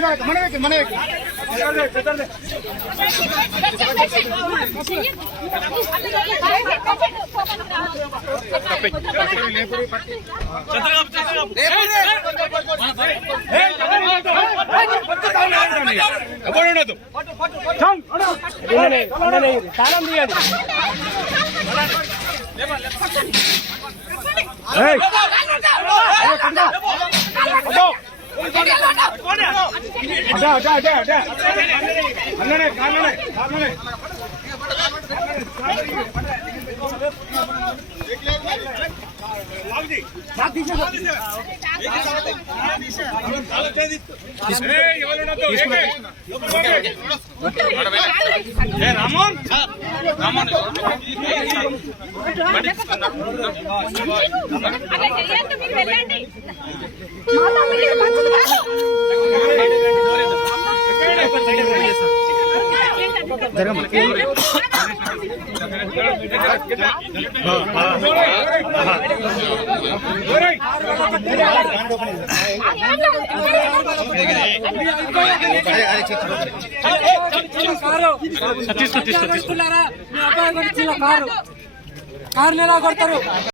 మనవేకి మనవేకి తాళం తీయండి ఏయ్ అదే అదే అదే అదే అన్ననే కారణనే కారణనే రామోన్ రామోన్ వెళ్ళండి తీసుకున్నారా మీ కారు కారు నెలా కొడతారు